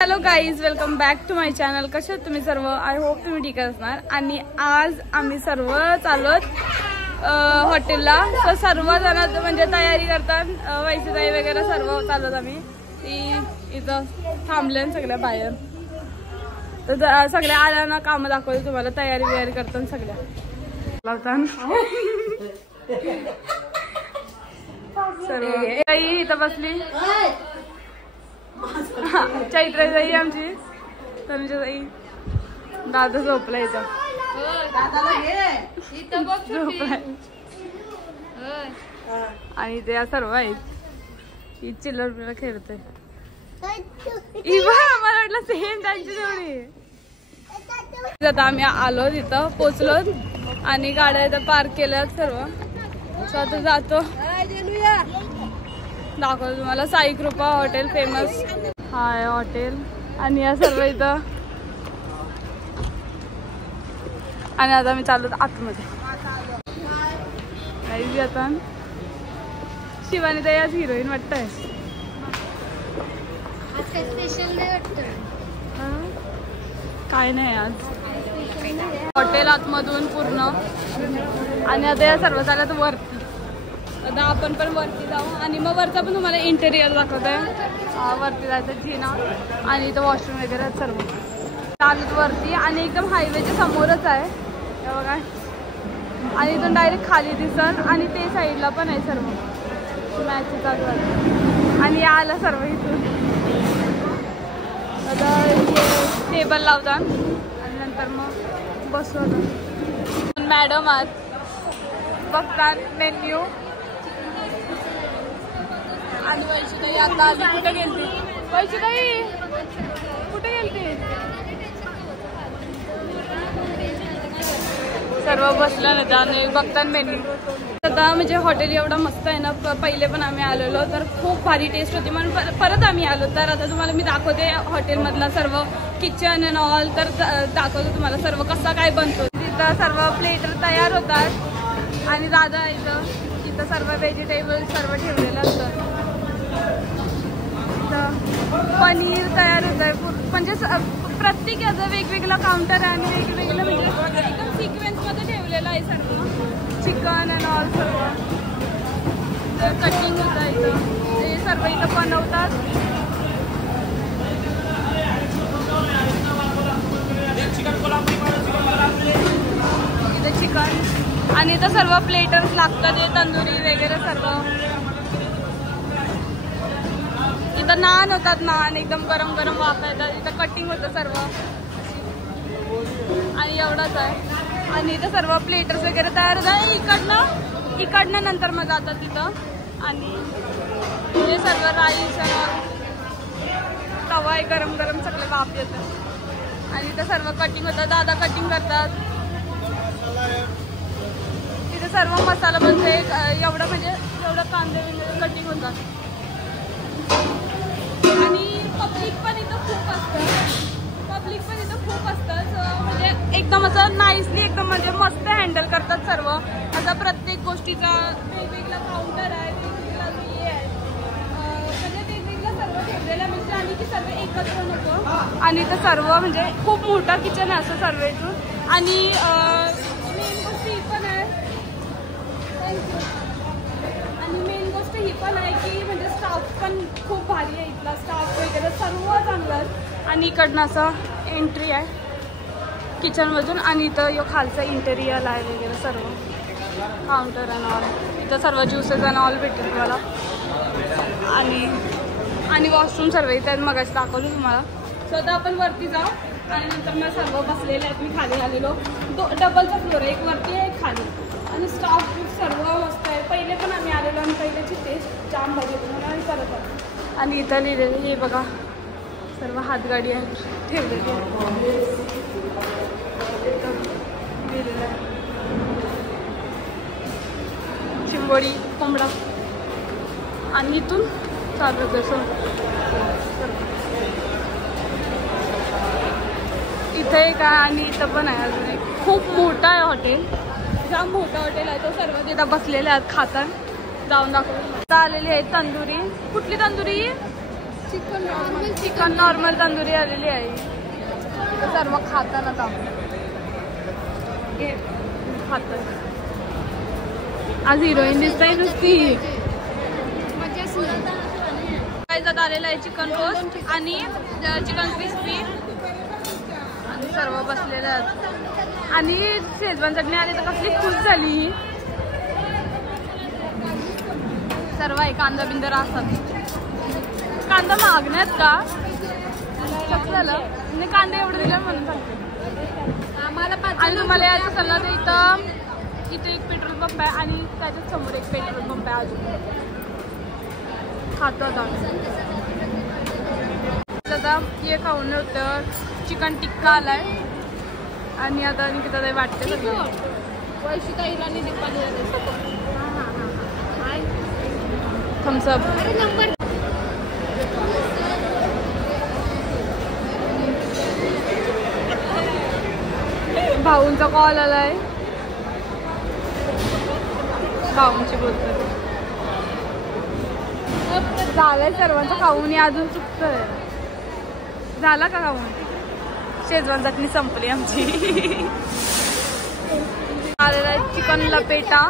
Hello guys, welcome back to my channel. कसे आहेत तुम्ही सर्व? आय होप तुम्ही ठीक असणार. आणि आज आम्ही सर्व चाललोत हॉटेलला. तर सर्व जण म्हणजे तयारी करतात, वैसेताई वगैरे सर्व चाललोत आम्ही. इथं थांबले सगळ्या बाहेर. तर सगळ्या आल्या कामं दाखवते तुम्हाला, तयारी बियारी करतात सगळ्या सर्व. इथं बसली चैत्राई आमची, तनुजाई. दादा झोपला इथं, झोपलाय. आणि ते सर्व आहेत. ही चिल्लर बिल्लर खेळते. मला वाटलं सेम त्यांची तेवढी. आता आम्ही आलो, तिथं पोचलो आणि गाड्या इथं पार्क केल्या सर्व. आता जातो, दाखवतो तुम्हाला. साई कृपा हॉटेल फेमस हाय हॉटेल. आणि या सर्व इथं. आणि आता मी चाललो आतमध्ये. आता शिवानी ताई आज हिरोईन वाटतंय. काय नाही आज हॉटेल आतमधून पूर्ण. आणि आता या सर्व चालत वरती. आता आपण पण वरती जाऊ आणि मग वरचा पण तुम्हाला इंटेरियर दाखवतोय. वरती जायचं जिना आणि इथं वॉशरूम वगैरे सर्व चालत वरती. आणि एकदम हायवेच्या समोरच आहे हे बघा. आणि इथून डायरेक्ट खाली दिसत. आणि ते साईडला पण आहे सर्व मॅच चालू आहे. आणि आलं सर्व इथून. आता टेबल लावतात आणि नंतर मग बसवतात. मॅडम आज बघतात मेन्यू. आणि वैशिताई आता आली. कुठे गेलती वैशिताई? कुठे गेलती? सर्व बसलं ना त्याने बघतात मेन्यू. आता म्हणजे हॉटेल एवढा मस्त आहे ना. पहिले पण आम्ही आलेलो तर खूप भारी टेस्ट होती म्हणून परत आम्ही आलो. तर आता तुम्हाला मी दाखवते हॉटेलमधला सर्व किचन अँड ऑल. तर दाखवतो तुम्हाला सर्व कसा काय बनतो. तिथं सर्व प्लेटर तयार होतात. आणि दादा इथं सर्व व्हेजिटेबल सर्व ठेवलेलं असतं. पनीर तयार होत आहे. म्हणजे प्रत्येक याचं वेगवेगळं काउंटर आहे आणि वेगवेगळं म्हणजे एकदम सिक्वेन्स मध्ये ठेवलेलं आहे सर्व. चिकन अँड ऑल सर्व कटिंग होतं इथं. ते सर्व इथं बनवतात. इथं चिकन आणि इथं सर्व प्लेटर्स लागतात. हे तंदुरी वगैरे सर्व. इथं नान होतात. नान एकदम गरम गरम वाफा येतात. इथं कटिंग होतं सर्व. आणि एवढंच आहे. आणि इथं सर्व प्लेटर्स वगैरे तयार होतात. इकडनं नंतर मग जातात तिथं. आणि हे सर्व राईस तवा आहे गरम गरम सगळं वाफ येतं. आणि इथं सर्व कटिंग होतं. दादा कटिंग करतात. तिथे सर्व मसाला बनते. एवढं म्हणजे एवढं कांदे वगैरे कटिंग होतात. आणि पब्लिक पण इथं खूप असतं. म्हणजे एकदम असं नाईसली एकदम म्हणजे मस्त हँडल करतात सर्व. असा प्रत्येक गोष्टीचा वेगवेगळा काउंटर आहे. वेगवेगळा हे आहे म्हणजे वेगवेगळं सर्व ठेवलेलं म्हणजे. आणि की सर्व एकत्र नको. आणि इथं सर्व म्हणजे खूप मोठा किचन आहे असं सर्व इथून. आणि मेन गोष्ट ही पण आहे. आणि मेन गोष्ट ही पण आहे की म्हणजे स्टाफ पण खूप भारी आहे. इथला स्टाफ वगैरे सर्व चांगलं. आणि इकडनं असं एंट्री आहे किचनमधून. आणि इथं यो खालचं इंटेरियर आहे वगैरे सर्व काउंटर अँड ऑल. इथं सर्व ज्युसेस अँड ऑल भेटेल तुम्हाला. आणि वॉशरूम सर्व इथं मगाशी दाखवलं तुम्हाला. सो आता आपण वरती जाऊ. आणि नंतर मग सर्व बसलेले आहेत. मी खाली आलेलो. डबलचा फ्लोर आहे. एक वरती आहे एक खाली. आणि स्टाफ सर्व मस्त आहे. पहिले पण आम्ही आलेलो आणि पहिल्याची टेस्ट जाम बघितली म्हणून आम्ही परत आलो. आणि इथं लिहिलेलं हे बघा सर्व हातगाडी आहे ठेवलेली आहे. लिहिलेलं आहे चिंबोडी कोंबडा. आणि इथून चालू तसं इथं एक आहे. आणि इथं पण आहे अजून एक. खूप मोठा आहे हॉटेल. जाम मोठा हॉटेल आहे. तो सर्व तिथं बसलेले आहेत खातात. जाऊन दाखवतो. आलेली आहे तंदुरी. कुठली तंदुरी? चिकन नॉर्मल तंदुरी आलेली आहे. सर्व खाताना खातात. आज हिरोईन दिसताय नुसती. काय आलेलं आहे चिकन रोस्ट आणि चिकन क्रिस्पी आणि सर्व बसलेलं आहेत. आणि शेजवान चटणी आली तर कसली खुश झाली. सर्व आहे. कांदा बिंदा असतात. कांदा मागण्यात का झालं म्हणजे कांदा एवढं दिलं म्हणून सांगते आम्हाला. आणि तुम्हाला यायचं सल्ला तर इथं एक पेट्रोल पंप आहे आणि त्याच्याच समोर एक पेट्रोल पंप आहे. अजून खातो आता हे खाऊन होतं. चिकन टिक्का आलाय आणि आता निकिता ताई वाटते सगळं. वैशिका इराणी थम्सअप. भाऊंचा कॉल आलाय. भाऊंची बोलतो. झालंय सर्वांचं खाऊन. अजून चुकतंय. झाला का खाऊन? शेजवान चटणी संपली आमची. आलेला आहे चिकन लपेटा.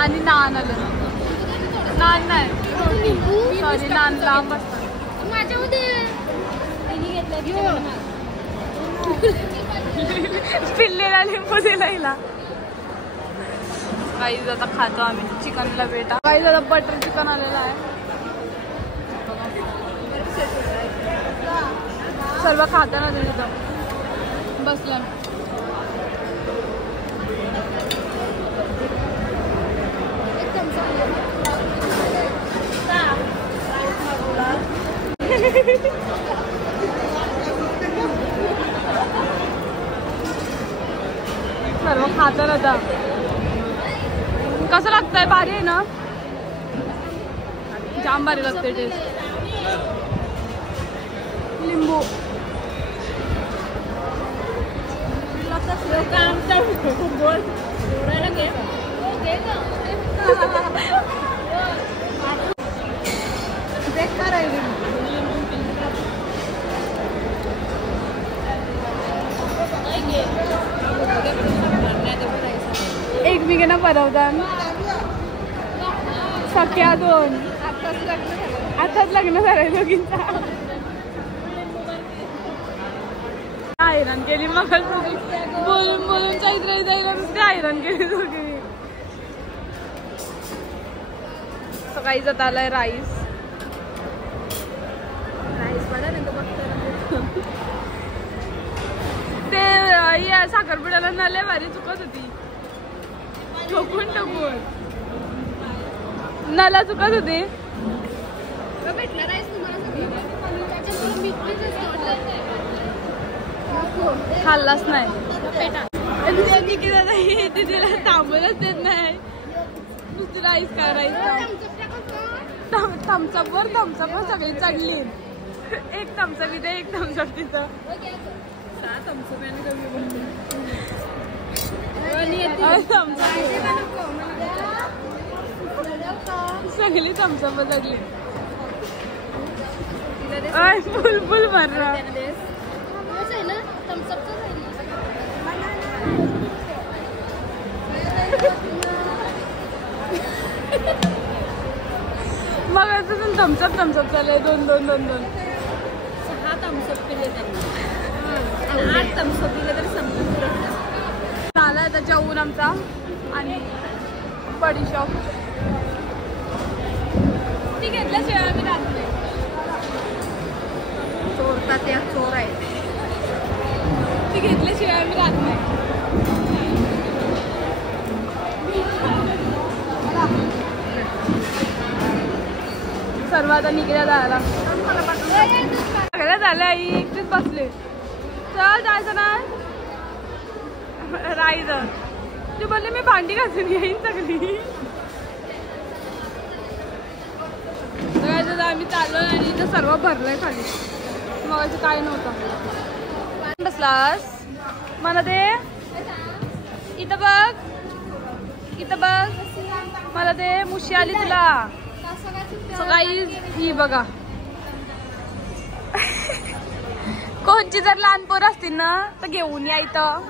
आणि नान आलं. नान नाही सॉरी नान लांब असतात. पिल्लेला लिंबू दिला हिला. काही आता खातो आम्ही चिकन लपेटा. काही आता बटर चिकन आलेलं आहे. सर्व खाताना तिथं बसल्या. सर्व खातं आता. कसं लागतंय? भारी आहे ना. जाम भारी लागते टेस्ट. लिंबू एकमेकांना परवतात. सख्या दोन. आताच लग्न झालंय दोघींचा. हैराण केली मग बोलून बोलून चैत्र जायला नुसते हैराण केली दोघी. सकाळी जात आलाय राईस. ते साखरपुड्याला नाले भारी चुकत होती. ठोकून ठोकून नाला चुकत होते. खाल्लाच नाही. तिला थांबवलंच देत नाही. नुसती राईस काय राईस. थम्सअपवर सगळी चढली. एक थम्सअप इथे एक थम्सअप तिथं. सगळी थम्सअप चढली. फुल फुल मारला. मग अजून थम्सअप चाललंय. दोन 6 थम्सअप पिले त्यांनी. 8 थम्सअप पिले तरी संपलं. झालं आता जेवून आमचा आणि बडीशॉप ती घेतल्याशिवाय आम्ही राहत नाही. चोरता त्या चोर आहे. ती घेतल्याशिवाय आम्ही राहत नाही. सर्व आता निघल्या जायला. सगळ्या झाल्या. आई एकटीच बसले. चल जायचं ना. राहायचं. ती बोलली मी भांडी घासून येईन सगळी. आम्ही चाललो आणि इथं सर्व भरलंय खाली. मग असं काय नव्हतं. बसलास मला दे. इथं बघ, इथं बघ, मला दे. मुशी आली तुला. गाईज ही बघा. कोणची जर लहान पोर असतील ना तर घेऊन या इथं.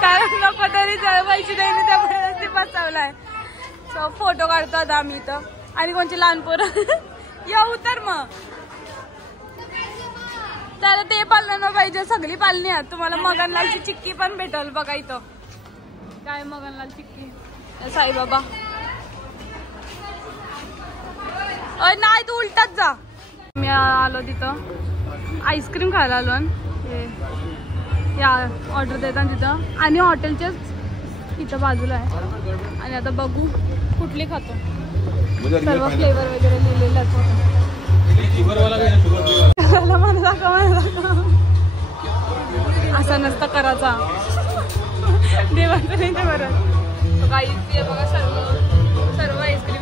कारण नको तरी पैसे द्यायला त्यामुळे बसवलाय. सो फोटो काढतो आता आम्ही इथं. आणि कोणची लहान पोरं येऊ तर मग त्याला ते पालना पाहिजे. सगळी पालणी आहेत. तुम्हाला मगनलालची चिक्की पण भेटल बघा इथं. काय मगनलाल चिक्की साईबाबा. नाही तू उलटाच जा. मी आलो तिथं आईस्क्रीम खायला आलो. या ऑर्डर देतात तिथं आणि हॉटेलच्याच इथं बाजूला आहे. आणि आता बघू कुठली खातो. सर्व फ्लेवर वगैरे लिहिलेलं असं नसतं करायचा. देवाचं नाही ते बरं. काही बघा सर्व आईस्क्रीम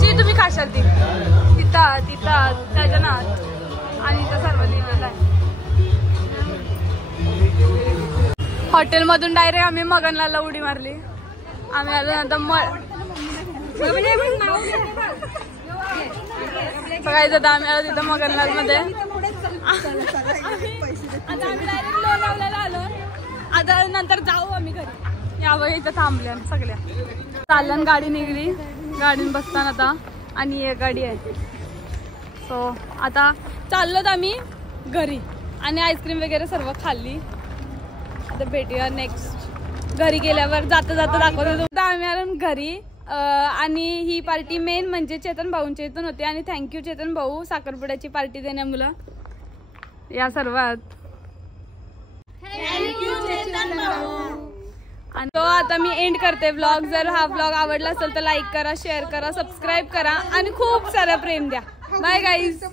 जी तुम्ही खाशाल ती तिथं तिथं त्याच्या नात. आणि इथं सर्व लिहिलेलं आहे. हॉटेलमधून डायरेक्ट आम्ही मगनलालला उडी मारली. आम्ही आलो नंतर बघायचं आता. आम्ही आलो तिथं मगनलाल मध्ये. आता आम्ही डायरेक्ट लोणावळ्याला आलो. आता नंतर जाऊ आम्ही घरी. या बघा इथं थांबल्या सगळ्या. चालन गाडी निघली. गाडीन बसताना आता आणि एक गाडी आहे. सो आता चाललोत आम्ही घरी. आणि आईस्क्रीम वगैरे सर्व खाल्ली. आता भेटूया नेक्स्ट. घरी गेल्यावर जाता जाता दाखवतो. आम्ही आलो घरी. आणि ही पार्टी मेन म्हणजे चेतन भाऊंची इथून होती. आणि थँक्यू चेतन भाऊ साखरपुड्याची पार्टी देण्यामुळे या सर्वात. आणि तो आता मी एंड करते व्लॉग. जर हा व्लॉग आवडला असेल तर लाईक करा, शेअर करा, सबस्क्राईब करा आणि खूप सारं प्रेम द्या. Bye guys.